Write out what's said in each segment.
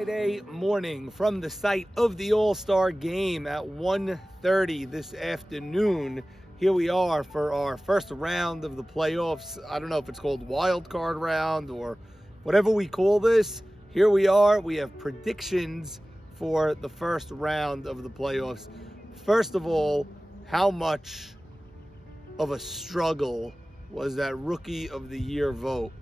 Friday morning from the site of the All-Star Game at 1:30 this afternoon. Here we are for our first round of the playoffs. I don't know if it's called wild card round or whatever we call this. Here we are. We have predictions for the first round of the playoffs. First of all, how much of a struggle was that Rookie of the Year vote?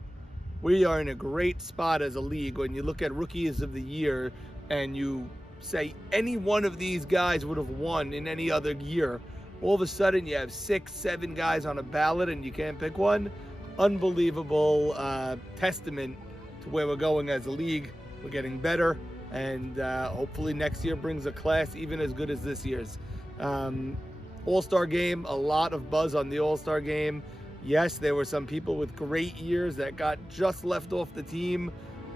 We are in a great spot as a league when you look at Rookies of the Year and you say any one of these guys would have won in any other year. All of a sudden you have 6, 7 guys on a ballot and you can't pick one. Unbelievable testament to where we're going as a league. We're getting better, and hopefully next year brings a class even as good as this year's. All-Star Game, a lot of buzz on the All-Star Game. Yes, there were some people with great years that got just left off the team.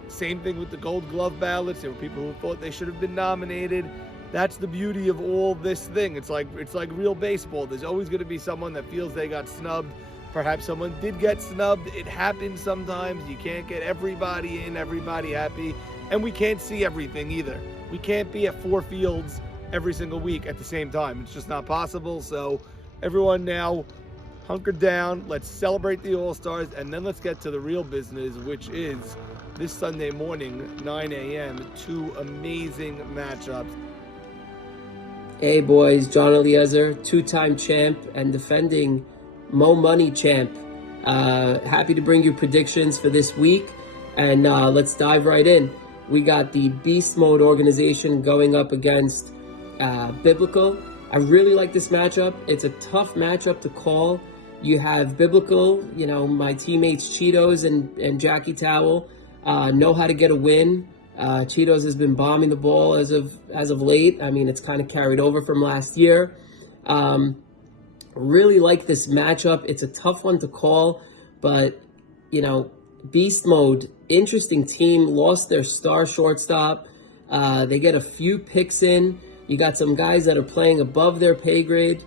Same thing with the Gold Glove ballots. There were people who thought they should have been nominated. That's the beauty of all this thing. It's like real baseball. There's always going to be someone that feels they got snubbed. Perhaps someone did get snubbed. It happens sometimes. You can't get everybody in, everybody happy. And we can't see everything either. We can't be at 4 fields every single week at the same time. It's just not possible. So everyone now hunker down. Let's celebrate the All-Stars, and then let's get to the real business, which is this Sunday morning, 9 a.m., 2 amazing matchups. Hey boys, John Eliezer, 2-time champ and defending Mo Money champ. Happy to bring you predictions for this week, and let's dive right in. We got the Beast Mode organization going up against Biblical. I really like this matchup. It's a tough matchup to call. You have Biblical, my teammates Cheetos and Jackie Towel know how to get a win. Cheetos has been bombing the ball as of late. I mean, it's kind of carried over from last year. Really like this matchup. It's a tough one to call, but Beast Mode, interesting team, lost their star shortstop. They get a few picks in. You got some guys that are playing above their pay grade.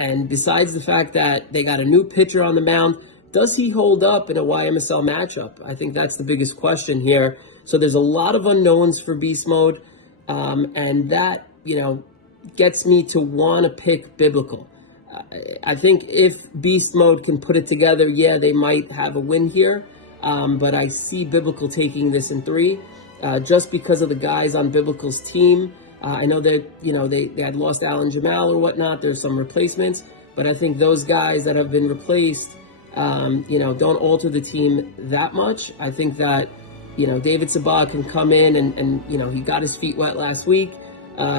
And besides the fact that they got a new pitcher on the mound, does he hold up in a YMSL matchup? I think that's the biggest question here. So there's a lot of unknowns for Beast Mode, and that, gets me to want to pick Biblical. I think if Beast Mode can put it together, yeah, they might have a win here, but I see Biblical taking this in 3, just because of the guys on Biblical's team. I know that, they had lost Alan Jamal or whatnot. There's some replacements, but I think those guys that have been replaced, don't alter the team that much. I think that, David Sabah can come in and he got his feet wet last week.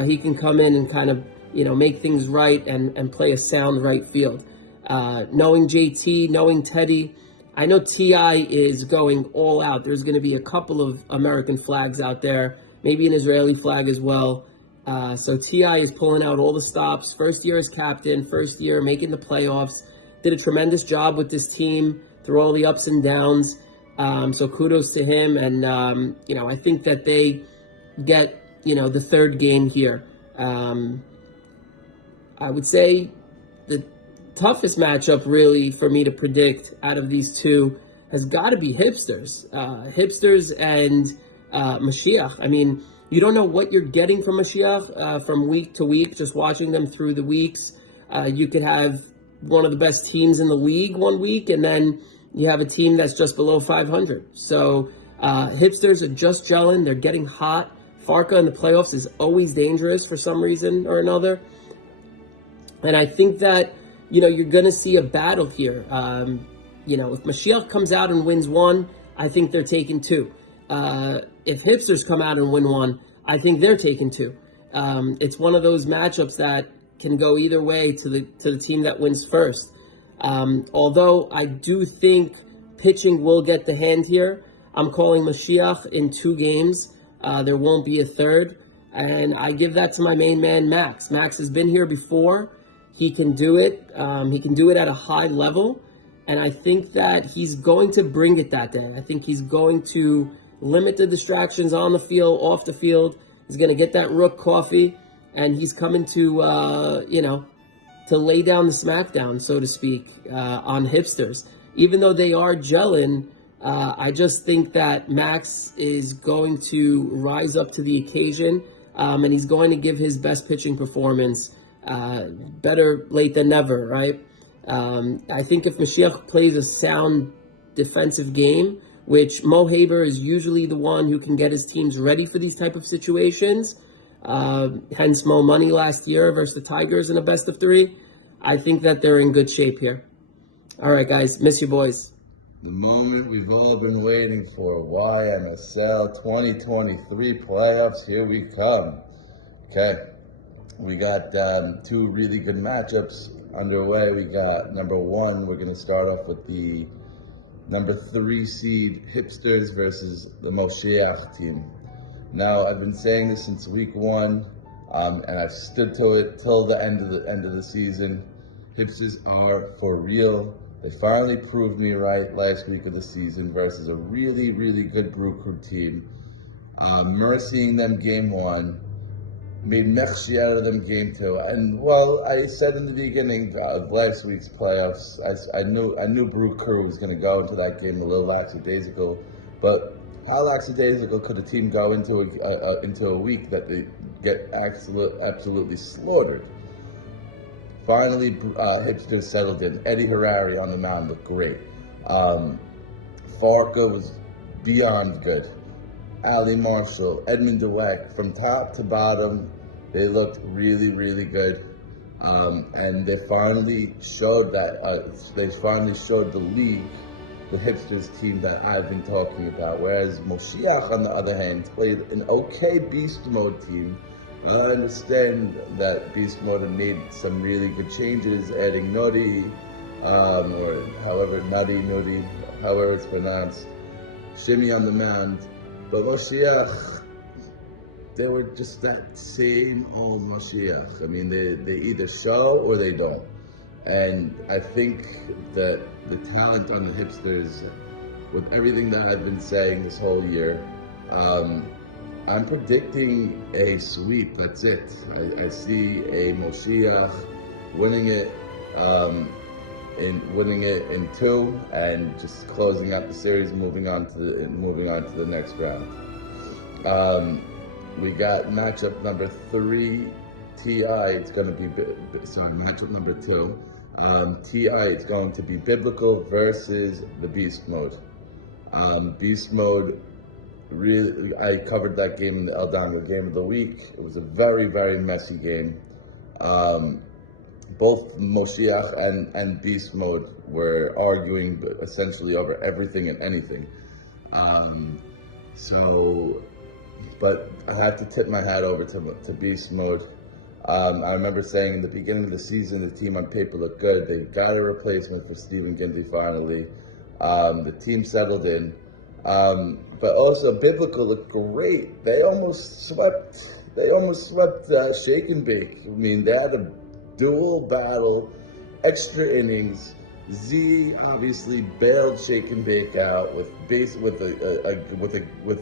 He can come in and kind of, make things right and play a sound right field. Knowing JT, knowing Teddy, I know T.I. is going all out. There's going to be a couple of American flags out there, maybe an Israeli flag as well. So T.I. is pulling out all the stops. First year as captain, first year making the playoffs. Did a tremendous job with this team through all the ups and downs. So kudos to him. And, I think that they get, the 3rd game here. I would say the toughest matchup really for me to predict out of these two has got to be Hipsters. Hipsters and Mashiach. I mean, you don't know what you're getting from Mashiach from week to week, just watching them through the weeks. You could have one of the best teams in the league one week, and then you have a team that's just below 500. So Hipsters are just gelling. They're getting hot. Farka in the playoffs is always dangerous for some reason or another. And I think that, you're going to see a battle here. If Mashiach comes out and wins 1, I think they're taking 2. If Hipsters come out and win 1, I think they're taking 2. It's one of those matchups that can go either way to the team that wins first. Although I do think pitching will get the hand here. I'm calling Mashiach in 2 games. There won't be a 3rd. And I give that to my main man, Max. Max has been here before. He can do it. He can do it at a high level. And I think that he's going to bring it that day. I think he's going to limit the distractions on the field, off the field. He's going to get that Rook coffee. And he's coming to, to lay down the smackdown, so to speak, on Hipsters. Even though they are gelling, I just think that Max is going to rise up to the occasion, and he's going to give his best pitching performance. Better late than never, right? I think if Mashiach plays a sound defensive game, which Mo Haber is usually the one who can get his teams ready for these type of situations, hence Mo money last year versus the Tigers in a best of three, I think that they're in good shape here. All right, guys, miss you boys. The moment we've all been waiting for, YMSL 2023 playoffs, here we come. Okay, we got two really good matchups underway. We got number one, we're going to start off with the number 3 seed Hipsters versus the Moshiach team. Now, I've been saying this since week 1, and I've stood to it till the end of the season. Hipsters are for real. They finally proved me right last week of the season versus a really, really good Brew Crew team. Mercying them game 1, made Mechshi out of them game 2. And well, I said in the beginning of last week's playoffs, I knew Brew Crew was going to go into that game a little lackadaisical, but how lackadaisical could a team go into a week that they get absolutely slaughtered? Finally, Hipsters settled in. Eddie Harari on the mound looked great. Farka was beyond good. Ali Marshall, Edmund Dweck, from top to bottom, they looked really, really good. And they finally showed the league, the Hipsters team that I've been talking about. Whereas Moshiach, on the other hand, played an okay beast mode team. I understand that Beast Mode made some really good changes, adding Nodi, or however, Nodi, however it's pronounced, Shimmy on the mound. But Moshiach, they were just that same old Moshiach. I mean, they either show or they don't. And I think that the talent on the Hipsters, with everything that I've been saying this whole year, I'm predicting a sweep. That's it. I see a Moshiach winning it in 2 and just closing out the series, moving on to the next round. We got matchup number 3, TI. It's going to be matchup number 2. TI. It's going to be Biblical versus the Beast Mode. Beast Mode. Really, I covered that game in the El Dango Game of the Week. It was a very, very messy game. Both Moshiach and Beast Mode were arguing essentially over everything and anything. But I have to tip my hat over to Beast Mode. I remember saying in the beginning of the season, the team on paper looked good. They got a replacement for Stephen Gindy finally. The team settled in. But also Biblical looked great. They almost swept Shake and Bake. I mean, they had a dual battle, extra innings. Z obviously bailed Shake and Bake out with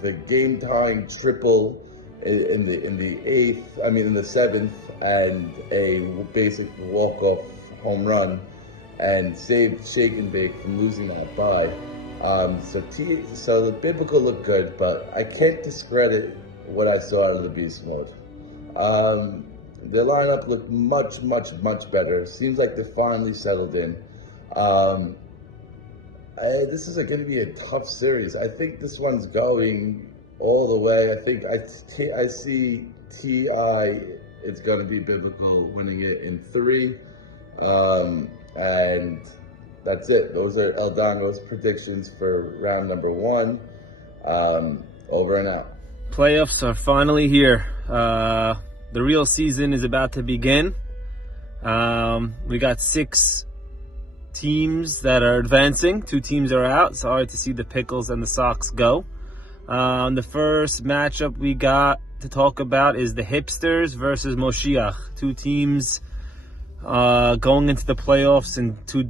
a game tying triple in the 7th, and a basic walk off home run, and saved Shake and Bake from losing that bye. So the Biblical looked good, but I can't discredit what I saw out of the Beast Mode. Their lineup looked much, much, much better. Seems like they finally settled in. This is going to be a tough series. I think this one's going all the way. I think I see TI. It's going to be Biblical winning it in 3, and that's it. Those are El Dango's predictions for round number 1. Over and out. Playoffs are finally here. The real season is about to begin. We got 6 teams that are advancing. 2 teams are out. Sorry to see the Pickles and the Sox go. The first matchup we got to talk about is the Hipsters versus Moshiach. 2 teams going into the playoffs in 2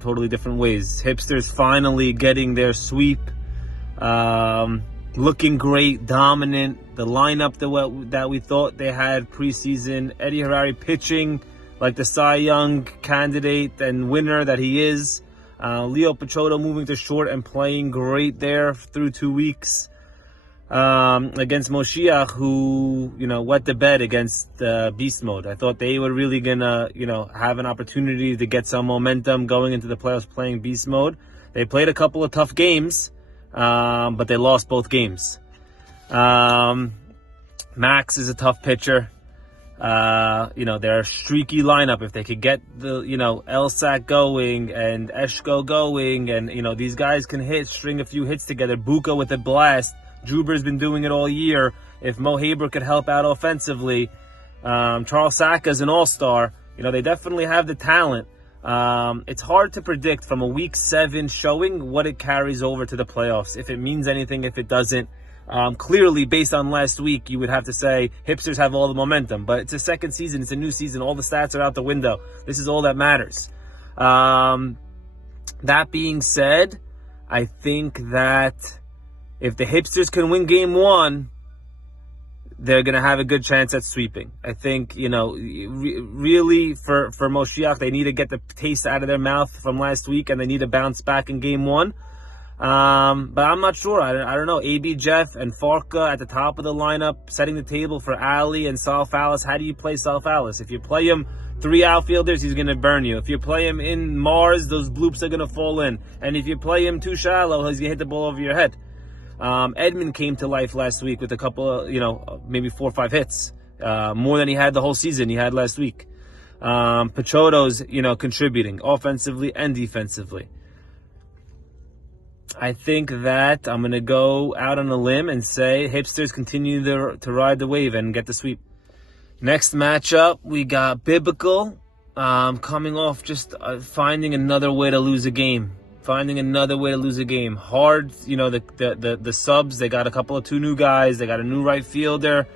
totally different ways. Hipsters finally getting their sweep, looking great, dominant. The lineup that we thought they had preseason. Eddie Harari pitching like the Cy Young candidate and winner that he is. Leo Pachotto moving to short and playing great there through 2 weeks. Against Moshiach, who, wet the bed against Beast Mode. I thought they were really gonna, have an opportunity to get some momentum going into the playoffs playing Beast Mode. They played a couple of tough games, but they lost both games. Max is a tough pitcher. They're a streaky lineup. If they could get the, Elsack going and Eshko going, and, these guys can string a few hits together. Buka with a blast. Juber's been doing it all year. If Mo Haber could help out offensively, Charles Saka's an all-star. They definitely have the talent. It's hard to predict from a week 7 showing what it carries over to the playoffs. If it means anything, if it doesn't. Clearly, based on last week, you would have to say Hipsters have all the momentum. But it's a second season. It's a new season. All the stats are out the window. This is all that matters. That being said, I think that if the Hipsters can win game 1, they're going to have a good chance at sweeping. I think, really for Moshiach, they need to get the taste out of their mouth from last week, and they need to bounce back in game 1. But I'm not sure. I don't know. AB Jeff and Farka at the top of the lineup, setting the table for Ali and Salf Alice. How do you play Salf Alice? If you play him 3 outfielders, he's going to burn you. If you play him in Mars, those bloops are going to fall in. And if you play him too shallow, he's going to hit the ball over your head. Edmund came to life last week with a couple of, maybe 4 or 5 hits. More than he had the whole season he had last week. Pachotto's, contributing offensively and defensively. I think that I'm going to go out on a limb and say Hipsters continue to ride the wave and get the sweep. Next matchup, we got Biblical coming off just finding another way to lose a game. Hard, the subs, they got a couple of 2 new guys. They got a new right fielder,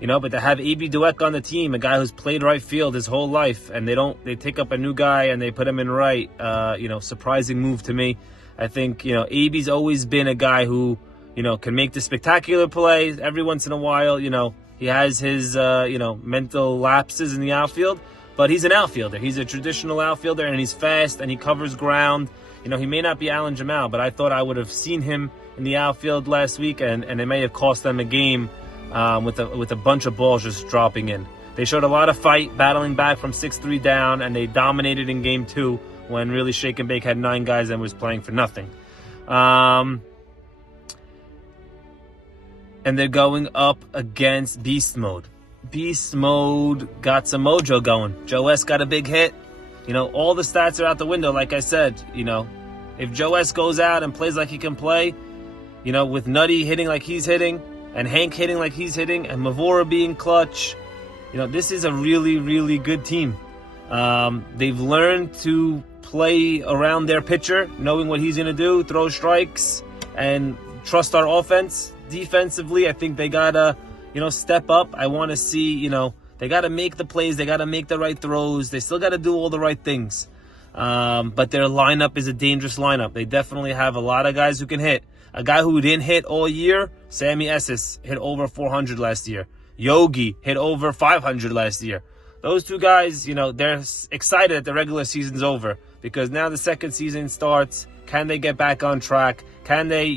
but to have A.B. Dweck on the team, a guy who's played right field his whole life, and they take up a new guy and they put him in right, surprising move to me. I think, A.B.'s always been a guy who, can make the spectacular plays every once in a while. He has his, mental lapses in the outfield, but he's an outfielder. He's a traditional outfielder, and he's fast, and he covers ground. He may not be Alan Jamal, but I thought I would have seen him in the outfield last week, and it may have cost them a game with a bunch of balls just dropping in. They showed a lot of fight, battling back from 6-3 down, and they dominated in game 2 when really Shake and Bake had 9 guys and was playing for nothing. And they're going up against Beast Mode. Beast Mode got some mojo going. Joe S got a big hit. All the stats are out the window, like I said. If Joe S goes out and plays like he can play, with Nutty hitting like he's hitting, and Hank hitting like he's hitting, and Mavora being clutch, this is a really, really good team. They've learned to play around their pitcher, knowing what he's going to do, throw strikes, and trust our offense. Defensively, I think they got to, step up. I want to see, they got to make the plays. They got to make the right throws. They still got to do all the right things. But their lineup is a dangerous lineup. They definitely have a lot of guys who can hit. A guy who didn't hit all year, Sammy Esses, hit over 400 last year. Yogi hit over 500 last year. Those 2 guys, they're excited that the regular season's over because now the second season starts. Can they get back on track? Can they,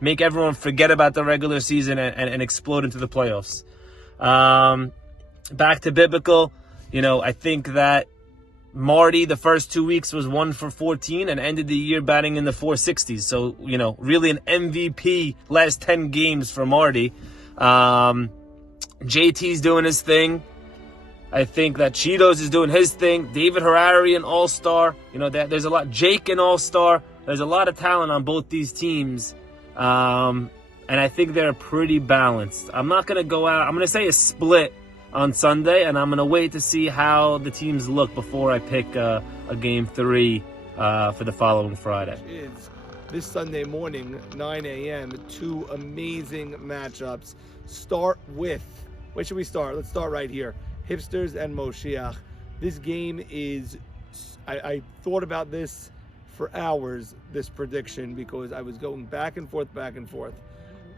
make everyone forget about the regular season and explode into the playoffs? Back to Biblical, I think that Marty, the first 2 weeks, was 1 for 14 and ended the year batting in the 460s. So, really an MVP last 10 games for Marty. JT's doing his thing. I think that Cheetos is doing his thing. David Harari, an all-star. There's a lot. Jake, an all-star. There's a lot of talent on both these teams. And I think they're pretty balanced. I'm not going to go out. I'm going to say a split on Sunday, and I'm going to wait to see how the teams look before I pick a game 3 for the following Friday. Is this Sunday morning, 9 a.m., 2 amazing matchups. Start with, where should we start? Let's start right here. Hipsters and Moshiach. This game is, I thought about this for hours, this prediction, because I was going back and forth.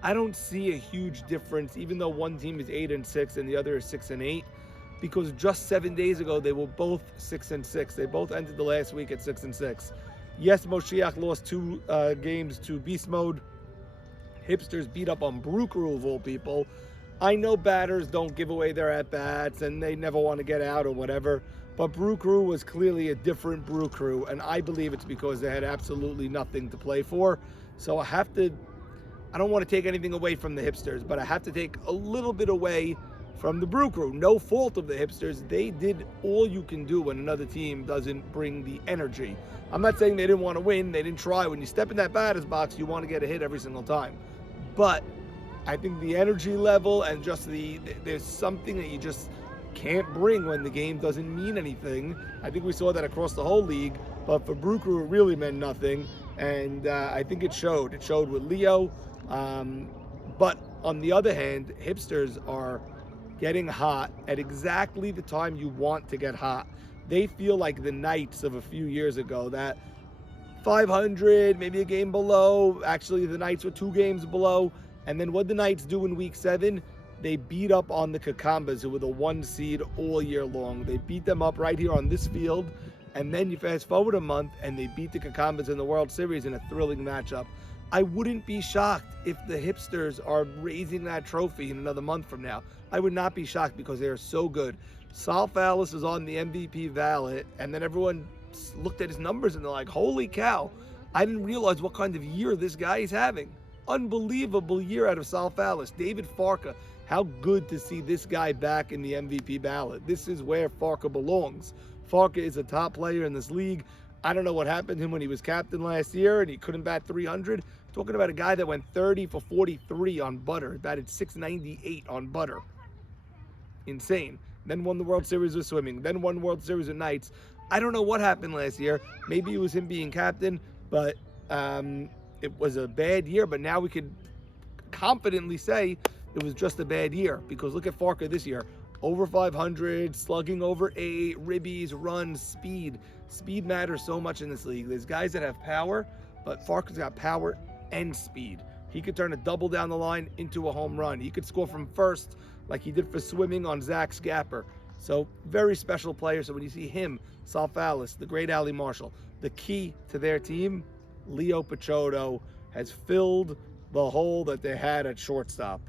I don't see a huge difference, even though one team is 8-6 and the other is 6-8, because just 7 days ago they were both 6-6. They both ended the last week at 6-6. Yes, Moshiach lost 2 games to Beast Mode. Hipsters beat up on Brew Crew of all people. I know batters don't give away their at-bats and they never want to get out or whatever, but Brew Crew was clearly a different Brew Crew, and I believe it's because they had absolutely nothing to play for. So I don't want to take anything away from the Hipsters, but I have to take a little bit away from the Brew Crew. No fault of the Hipsters. They did all you can do when another team doesn't bring the energy. I'm not saying they didn't want to win. They didn't try. When you step in that batter's box, you want to get a hit every single time. But I think the energy level and just there's something that you just can't bring when the game doesn't mean anything. I think we saw that across the whole league, but for Brew Crew, it really meant nothing. And I think it showed. It showed with Leo. But on the other hand, Hipsters are getting hot at exactly the time you want to get hot. They feel like the Knights of a few years ago, that 500, maybe a game below. Actually, the Knights were 2 games below. And then what the Knights do in week 7, they beat up on the Kakambas, who were the 1 seed all year long. They beat them up right here on this field. And then you fast forward a month and they beat the Kakambas in the World Series in a thrilling matchup. I wouldn't be shocked if the Hipsters are raising that trophy in another month from now. I would not be shocked because they are so good. Sal Fallis is on the MVP ballot, and then everyone looked at his numbers and they're like, holy cow, I didn't realize what kind of year this guy is having. Unbelievable year out of Sal Fallis. David Farka, how good to see this guy back in the MVP ballot. This is where Farka belongs. Farka is a top player in this league. I don't know what happened to him when he was captain last year and he couldn't bat 300. Talking about a guy that went 30 for 43 on butter. He batted 698 on butter. Insane. Then won the World Series with swimming. Then won World Series with Knights. I don't know what happened last year. Maybe it was him being captain, but it was a bad year. But now we could confidently say it was just a bad year, because look at Farka this year. Over 500, slugging over 8, ribbies, runs, speed. Speed matters so much in this league. There's guys that have power, but Farka's got power and speed. He could turn a double down the line into a home run. He could score from first like he did for swimming on Zach Scapper. So very special player. So when you see him, Sal Fallis, the great Ali Marshall, the key to their team, Leo Pachotto, has filled the hole that they had at shortstop.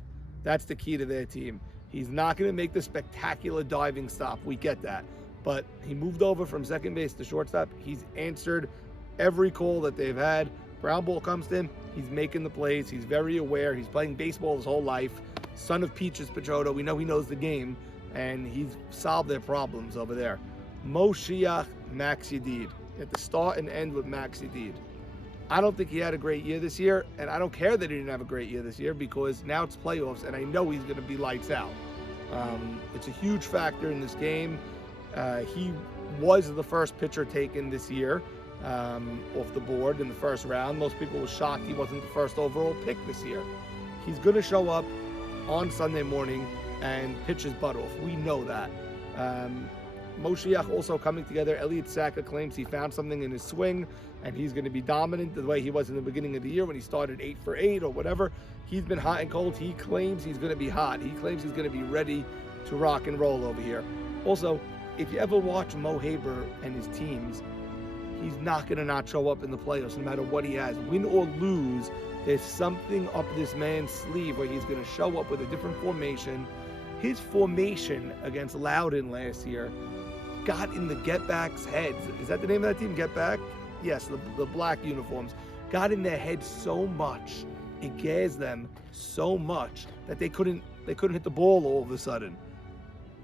That's the key to their team. He's not going to make the spectacular diving stop. We get that. But he moved over from second base to shortstop. He's answered every call that they've had. Ground ball comes to him. He's making the plays. He's very aware. He's playing baseball his whole life. Son of Peaches Pachotto. We know he knows the game. And he's solved their problems over there. Moshiach Max Yedid. At the start and end with Max Yedid. I don't think he had a great year this year, and I don't care that he didn't have a great year this year, because now it's playoffs, and I know he's going to be lights out. It's a huge factor in this game. He was the first pitcher taken this year off the board in the first round. Most people were shocked he wasn't the first overall pick this year. He's going to show up on Sunday morning and pitch his butt off. We know that. Moshiach also coming together. Elliot Saka claims he found something in his swing, and he's going to be dominant the way he was in the beginning of the year when he started 8 for 8 or whatever. He's been hot and cold. He claims he's going to be hot. He claims he's going to be ready to rock and roll over here. Also, if you ever watch Mo Haber and his teams, he's not going to not show up in the playoffs no matter what he has. Win or lose, there's something up this man's sleeve where he's going to show up with a different formation. His formation against Loudon last year got in the Get Back's heads. Is that the name of that team, Get Back? Yes, the black uniforms. Got in their heads so much, it gassed them so much that they couldn't hit the ball all of a sudden.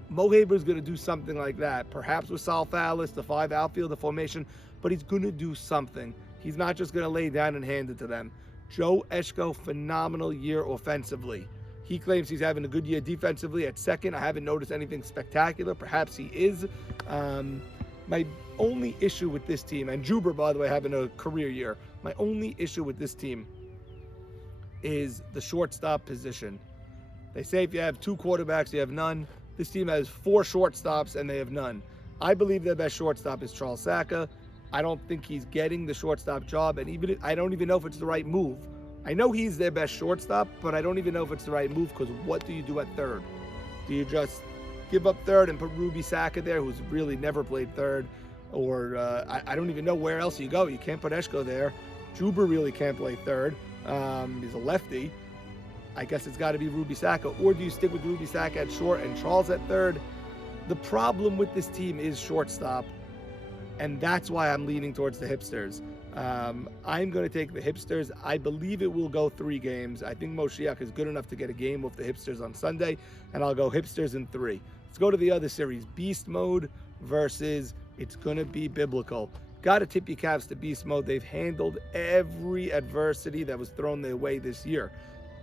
Mo Haber's going to do something like that, perhaps with Sal Fallis, the 5 outfielder formation, but he's going to do something. He's not just going to lay down and hand it to them. Joe Eshko, phenomenal year offensively. He claims he's having a good year defensively at second. I haven't noticed anything spectacular. Perhaps he is. My only issue with this team, and Juber, by the way, having a career year, my only issue with this team is the shortstop position. They say if you have 2 quarterbacks, you have none. This team has 4 shortstops, and they have none. I believe their best shortstop is Charles Saka. I don't think he's getting the shortstop job, and I don't even know if it's the right move. I know he's their best shortstop, but I don't even know if it's the right move, because what do you do at third? Do you just give up third and put Ruby Saka there, who's really never played third? or I don't even know where else you go. You can't put Eshko there. Juber really can't play third. He's a lefty. I guess it's got to be Ruby Saka. Or do you stick with Ruby Saka at short and Charles at third? The problem with this team is shortstop, and that's why I'm leaning towards the Hipsters. I'm going to take the Hipsters. I believe it will go 3 games. I think Moshiach is good enough to get a game with the Hipsters on Sunday, and I'll go Hipsters in 3. Let's go to the other series. Beast Mode versus, it's going to be Biblical. Got to tip your caps to Beast Mode. They've handled every adversity that was thrown their way this year.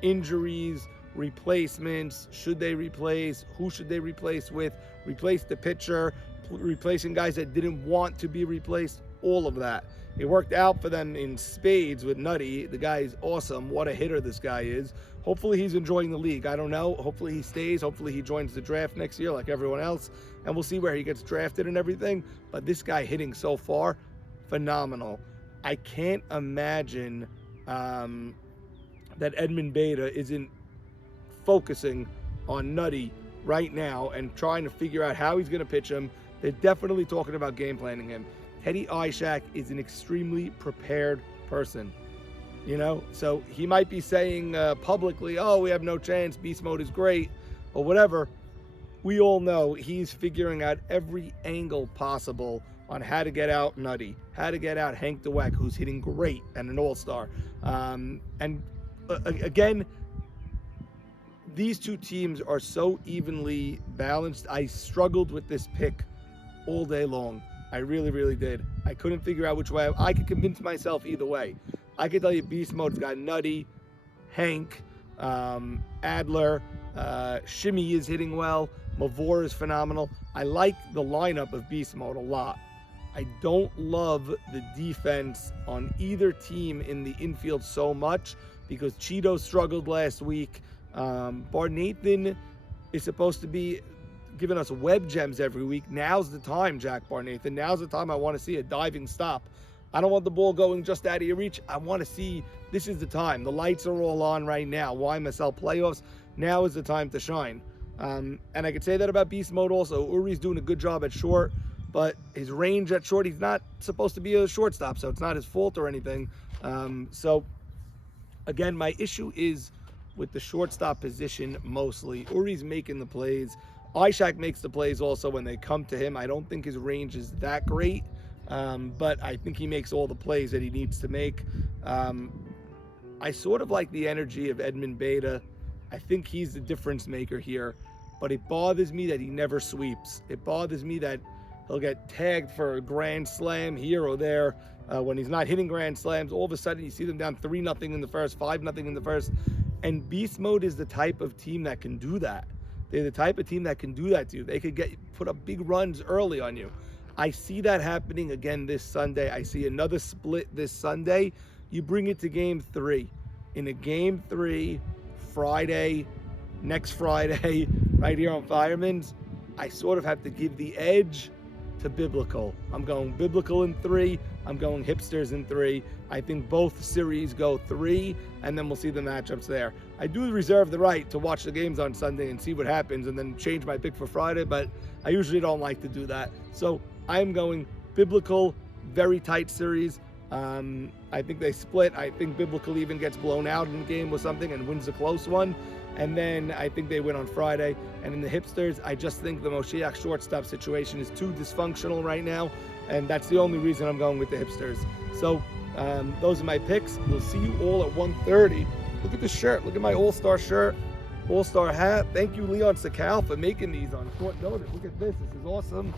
Injuries, replacements, should they replace, who should they replace with, replace the pitcher, replacing guys that didn't want to be replaced, all of that. It worked out for them in spades with Nutty. The guy is awesome. What a hitter this guy is. Hopefully he's enjoying the league. I don't know. Hopefully he stays. Hopefully he joins the draft next year like everyone else, and we'll see where he gets drafted and everything. But this guy hitting so far, phenomenal. I can't imagine that Edmund Beta isn't focusing on Nutty right now and trying to figure out how he's going to pitch him. They're definitely talking about game planning him. Teddy Ishak is an extremely prepared person, you know, so he might be saying publicly, oh, we have no chance, Beast Mode is great, or whatever. We all know he's figuring out every angle possible on how to get out Nutty, how to get out Hank DeWeck, who's hitting great and an all-star. Again, these two teams are so evenly balanced. I struggled with this pick all day long. I really, really did. I couldn't figure out which way. I could convince myself either way. I could tell you Beast Mode's got Nutty, Hank, Adler, Shimmy is hitting well, Mavor is phenomenal. I like the lineup of Beast Mode a lot. I don't love the defense on either team in the infield so much because Cheeto struggled last week. Bar Nathan is supposed to be giving us web gems every week. Now's the time, Jack Bar Nathan. Now's the time I want to see a diving stop. I don't want the ball going just out of your reach. I want to see, this is the time. The lights are all on right now. YMSL playoffs, now is the time to shine. And I could say that about Beast Mode also. Uri's doing a good job at short, but his range at short, he's not supposed to be a shortstop, so it's not his fault or anything. So, again, my issue is with the shortstop position mostly. Uri's making the plays. Ishak makes the plays also when they come to him. I don't think his range is that great, but I think he makes all the plays that he needs to make. I sort of like the energy of Edmund Beta. I think he's the difference maker here, but it bothers me that he never sweeps. It bothers me that he'll get tagged for a grand slam here or there when he's not hitting grand slams. All of a sudden, you see them down 3-0 in the first, 5-0 in the first. And Beast Mode is the type of team that can do that. They're the type of team that can do that to you. They could put up big runs early on you. I see that happening again this Sunday. I see another split this Sunday. You bring it to game 3. In a game 3, Friday, next Friday, right here on Fireman's, I sort of have to give the edge to Biblical. I'm going Biblical in 3. I'm going Hipsters in 3. I think both series go 3, and then we'll see the matchups there. I do reserve the right to watch the games on Sunday and see what happens and then change my pick for Friday, but I usually don't like to do that. So I'm going Biblical, very tight series. I think they split. I think Biblical even gets blown out in the game or something and wins a close one. And then I think they win on Friday. And in the Hipsters, I just think the Moshiach shortstop situation is too dysfunctional right now. And that's the only reason I'm going with the Hipsters. So those are my picks. We'll see you all at 1:30. Look at the shirt. Look at my all-star shirt, all-star hat. Thank you, Leon Sakal, for making these on short notice. Look at this. This is awesome.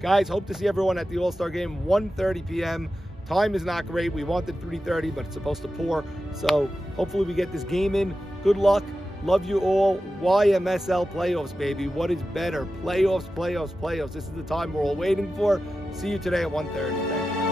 Guys, hope to see everyone at the all-star game, 1:30 p.m. Time is not great. We wanted 3:30, but it's supposed to pour. So hopefully we get this game in. Good luck. Love you all. YMSL playoffs, baby. What is better? Playoffs, playoffs, playoffs. This is the time we're all waiting for. See you today at 1:30. Thank you.